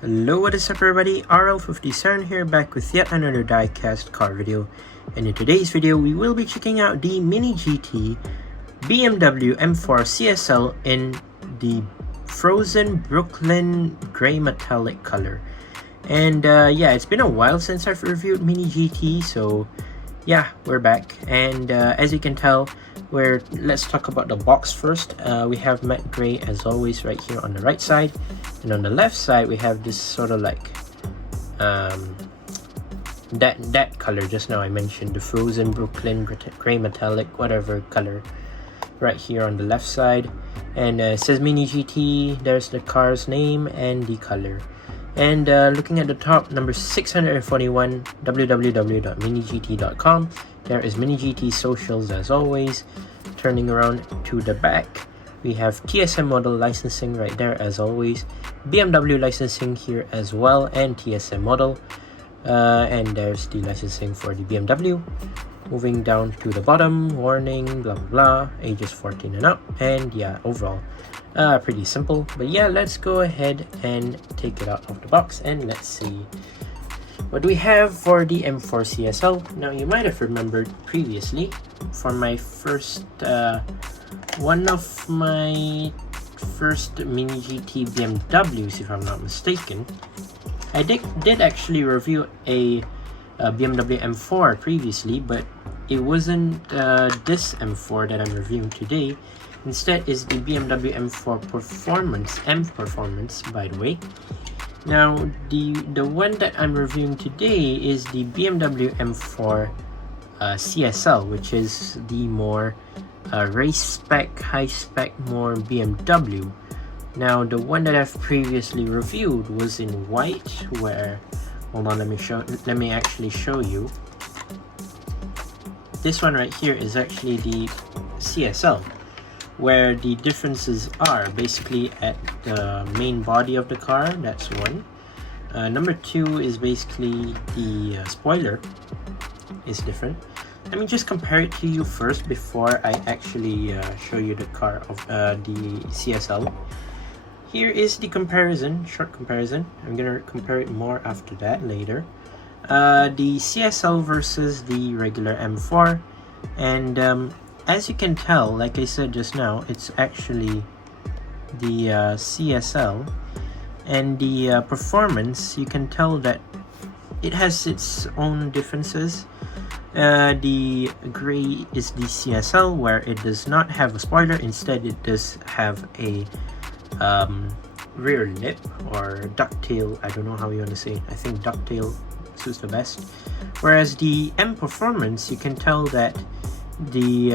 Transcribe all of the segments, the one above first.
Hello, what is up everybody, RL57 here, back with yet another diecast car video. And in today's video, we will be checking out the Mini GT BMW M4 CSL in the Frozen Brooklyn Gray Metallic color. And yeah, it's been a while since I've reviewed Mini GT, so yeah, we're back. And as you can tell, let's talk about the box first. We have matte gray as always right here on the right side, and on the left side we have this sort of like that color just now I mentioned, the Frozen Brooklyn Gray Metallic, whatever color, right here on the left side. And it says Mini GT. There's the car's name and the color. And looking at the top, number 641, www.minigt.com. There is Mini GT socials as always. Turning around to the back, we have TSM model licensing right there as always. BMW licensing here as well, and TSM model. And there's the licensing for the BMW. Moving down to the bottom, warning, blah blah blah, ages 14 and up. And yeah, overall pretty simple. But yeah, let's go ahead and take it out of the box and let's see what do we have for the M4 CSL. Now you might have remembered previously for my first one of my first Mini GT BMWs, if I'm not mistaken. I did actually review a BMW M4 previously, but it wasn't this M4 that I'm reviewing today. Instead is the BMW M4 Performance, M Performance by the way. Now the one that I'm reviewing today is the BMW M4 CSL, which is the more race spec, high spec, more BMW. Now the one that I've previously reviewed was in white, where, hold on, let me actually show you. This one right here is actually the CSL, where the differences are basically at the main body of the car. That's one. Number two is basically the spoiler is different. Let me just compare it to you first before I actually show you the car of the CSL. Here is the comparison, short comparison. I'm gonna compare it more after that later. The CSL versus the regular M4, and as you can tell, like I said just now, it's actually the CSL, and the performance, you can tell that it has its own differences. The gray is the CSL, where it does not have a spoiler. Instead, it does have a rear lip or ducktail. I don't know how you want to say it. I think ducktail suits the best. Whereas the M Performance, you can tell that the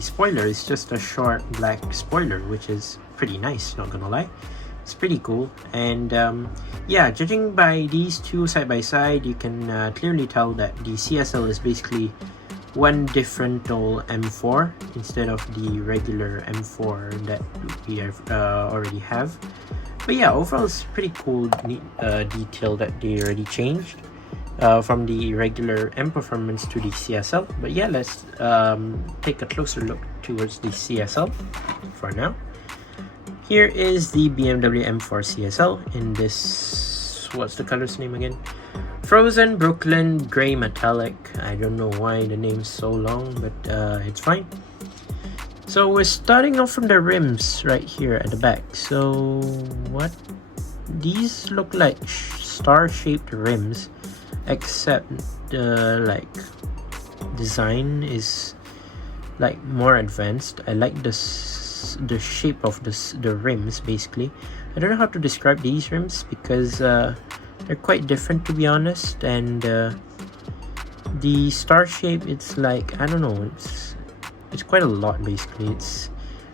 spoiler is just a short black spoiler, which is pretty nice, not gonna lie. It's pretty cool. And yeah, judging by these two side by side, you can clearly tell that the CSL is basically one different M4 instead of the regular M4 that we have, already have. But yeah, overall it's pretty cool detail that they already changed from the regular M Performance to the CSL. But yeah, let's take a closer look towards the CSL for now. Here is the BMW M4 CSL in this, what's the color's name again? Frozen Brooklyn Gray Metallic. I don't know why the name's so long, but it's fine. So we're starting off from the rims right here at the back. So what? These look like star-shaped rims, except the like design is like more advanced. I like the shape of the rims basically. I don't know how to describe these rims because they're quite different, to be honest. And the star shape, it's like, I don't know, it's quite a lot basically. It's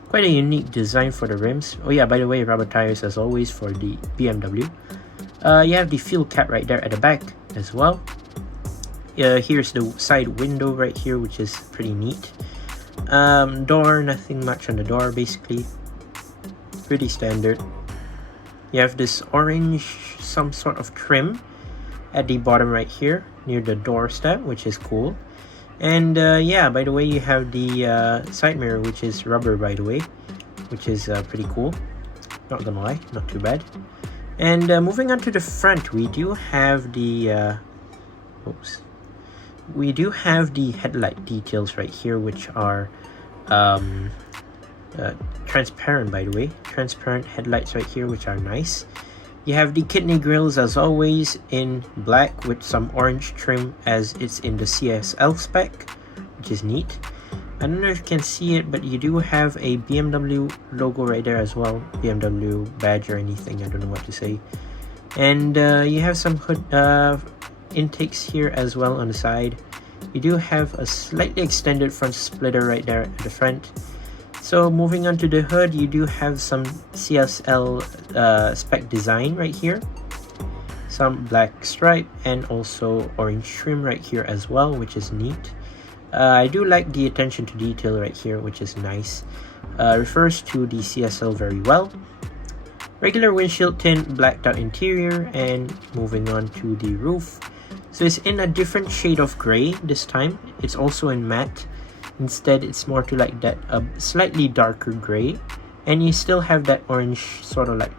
quite a unique design for the rims. Oh yeah, by the way, rubber tires as always for the BMW. You have the fuel cap right there at the back as well. Here's the side window right here, which is pretty neat. Door, nothing much on the door basically, pretty standard. You have this orange some sort of trim at the bottom right here near the doorstep, which is cool. And yeah, by the way, you have the side mirror, which is rubber by the way, which is pretty cool, not gonna lie, not too bad. And moving on to the front, we do have the we do have the headlight details right here, which are transparent, by the way. Transparent headlights right here, which are nice. You have the kidney grills as always in black with some orange trim as it's in the CSL spec, which is neat. I don't know if you can see it, but you do have a BMW logo right there as well. BMW badge or anything, I don't know what to say. And you have some hood intakes here as well on the side. You do have a slightly extended front splitter right there at the front. So moving on to the hood, you do have some CSL spec design right here. Some black stripe and also orange trim right here as well, which is neat. I do like the attention to detail right here, which is nice. Refers to the CSL very well. Regular windshield tint, blacked out interior, and moving on to the roof. So it's in a different shade of gray this time. It's also in matte. Instead, it's more to like that slightly darker gray, and you still have that orange sort of like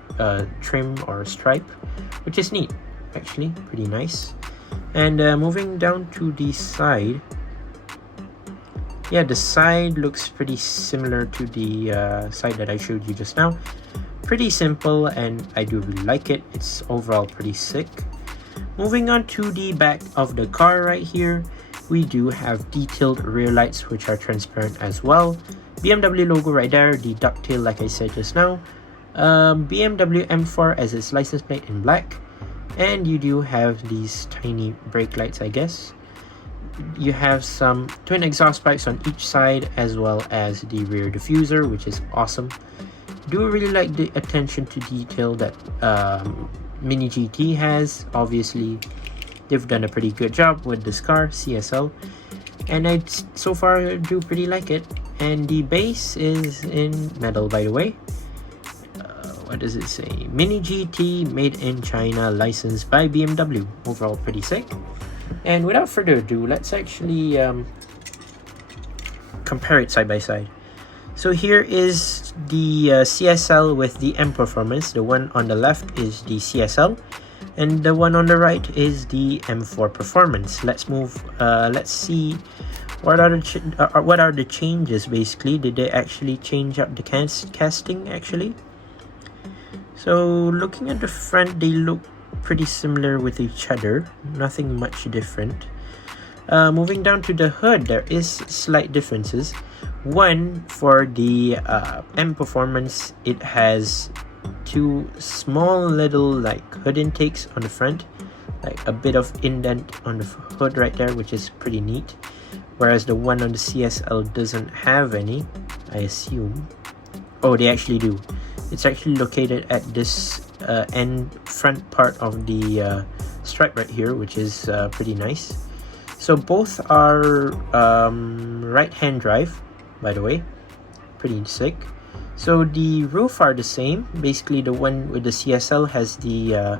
trim or stripe, which is neat, actually, pretty nice. And moving down to the side, yeah, the side looks pretty similar to the side that I showed you just now. Pretty simple, and I do really like it. It's overall pretty sick. Moving on to the back of the car right here, we do have detailed rear lights which are transparent as well. BMW logo right there, the ducktail like I said just now. BMW M4 as its license plate in black. And you do have these tiny brake lights, I guess. You have some twin exhaust pipes on each side as well as the rear diffuser, which is awesome. Do really like the attention to detail that Mini GT has. Obviously, they've done a pretty good job with this car, CSL, and I so far do pretty like it. And the base is in metal, by the way. What does it say? Mini GT, made in China, licensed by BMW. Overall pretty sick. And without further ado, let's actually compare it side by side. So here is the CSL with the M Performance. The one on the left is the CSL, and the one on the right is the M4 Performance. Let's see what are the changes. Basically, did they actually change up the casting actually? So looking at the front, they look pretty similar with each other, nothing much different. Moving down to the hood, there is slight differences. One, for the M Performance, it has two small little like hood intakes on the front, like a bit of indent on the hood right there, which is pretty neat. Whereas the one on the CSL doesn't have any, I assume. Oh, they actually do. It's actually located at this end front part of the stripe right here, which is pretty nice. So both are right-hand drive, by the way, pretty sick. So the roof are the same. Basically, the one with the CSL has the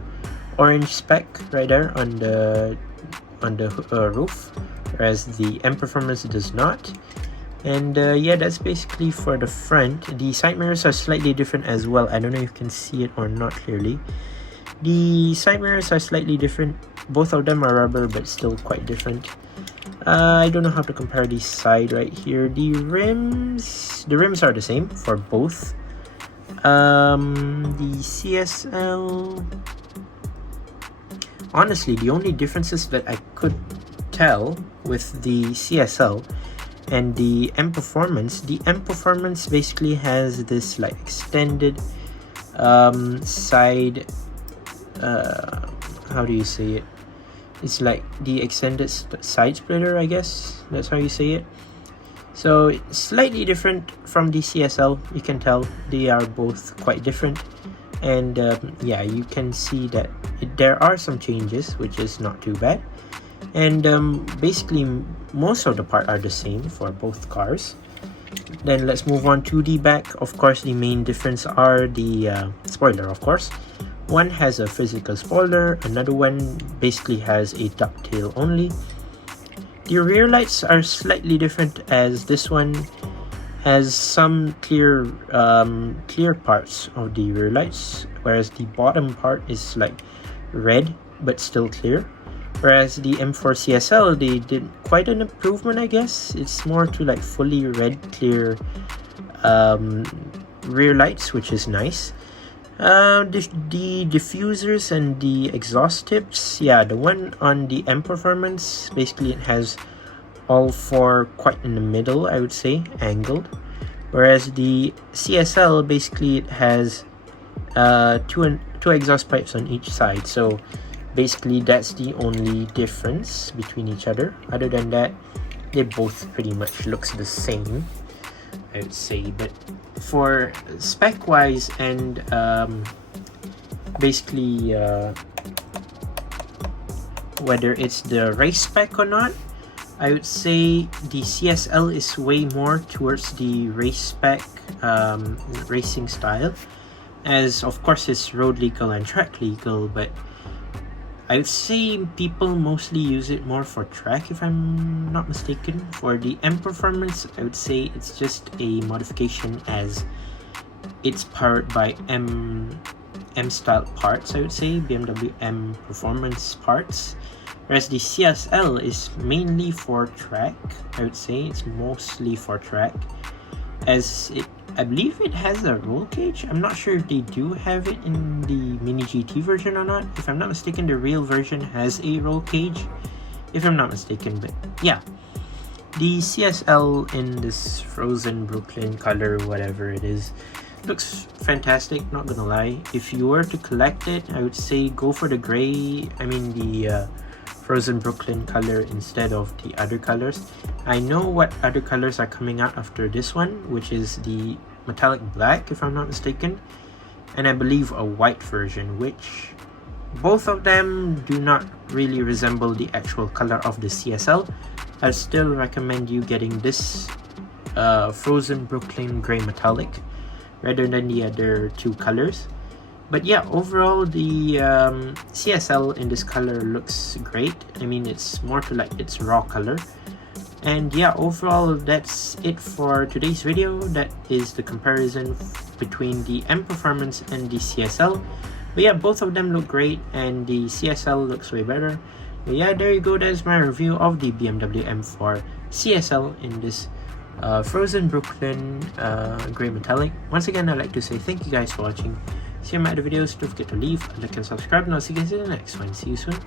orange speck right there on the roof, whereas the M Performance does not. And yeah, that's basically for the front. The side mirrors are slightly different as well. I don't know if you can see it or not clearly. The side mirrors are slightly different. Both of them are rubber, but still quite different. I don't know how to compare the side right here. The rims are the same for both. The CSL, honestly, the only differences that I could tell with the CSL and the M Performance, the M Performance basically has this like extended side, how do you say it? It's like the extended side splitter, I guess that's how you say it. So it's slightly different from the CSL. You can tell they are both quite different, and yeah, you can see that there are some changes, which is not too bad. And basically most of the parts are the same for both cars. Then let's move on to the back. Of course, the main difference are the spoiler, of course. One has a physical spoiler, another one basically has a ducktail only. The rear lights are slightly different, as this one has some clear parts of the rear lights, whereas the bottom part is like red but still clear. Whereas the M4 CSL, they did quite an improvement, I guess. It's more to like fully red clear rear lights, which is nice. The diffusers and the exhaust tips, yeah, the one on the M Performance, basically it has all four quite in the middle, I would say, angled. Whereas the CSL, basically it has two exhaust pipes on each side. So basically that's the only difference between each other. Other than that, they both pretty much looks the same, I would say. But for spec wise and basically whether it's the race spec or not, I would say the CSL is way more towards the race spec racing style, as of course it's road legal and track legal, but I would say people mostly use it more for track, if I'm not mistaken. For the M Performance, I would say it's just a modification, as it's powered by M style parts, I would say, BMW M Performance parts. Whereas the CSL is mainly for track, I would say it's mostly for track, as I believe it has a roll cage. I'm not sure if they do have it in the Mini GT version or not. If I'm not mistaken, the real version has a roll cage, if I'm not mistaken. But yeah, the CSL in this frozen Brooklyn color, whatever it is, looks fantastic, not gonna lie. If you were to collect it, I would say go for the gray, the frozen Brooklyn color instead of the other colors. I know what other colors are coming out after this one, which is the metallic black, if I'm not mistaken, and I believe a white version, which both of them do not really resemble the actual color of the CSL. I still recommend you getting this frozen Brooklyn gray metallic rather than the other two colors. But yeah, overall the CSL in this color looks great. It's more to like its raw color. And yeah, overall that's it for today's video. That is the comparison between the M Performance and the CSL. But yeah, both of them look great, and the CSL looks way better. But yeah, there you go. That's my review of the BMW M4 CSL in this frozen Brooklyn gray metallic. Once again, I'd like to say thank you guys for watching. See you in my other videos. Don't forget to leave a like and subscribe, and I'll see you guys in the next one. See you soon.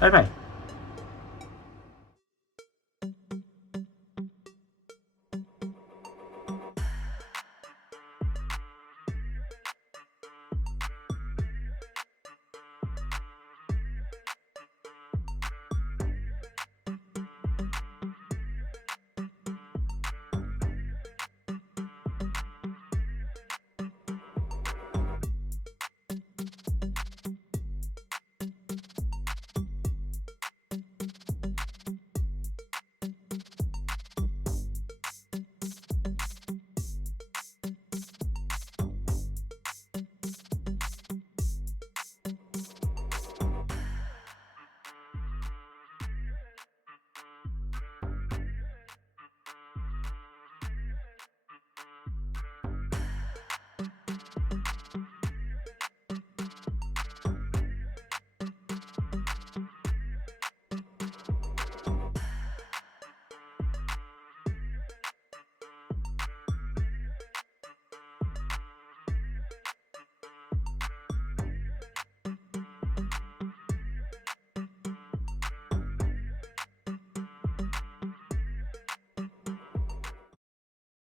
Bye bye.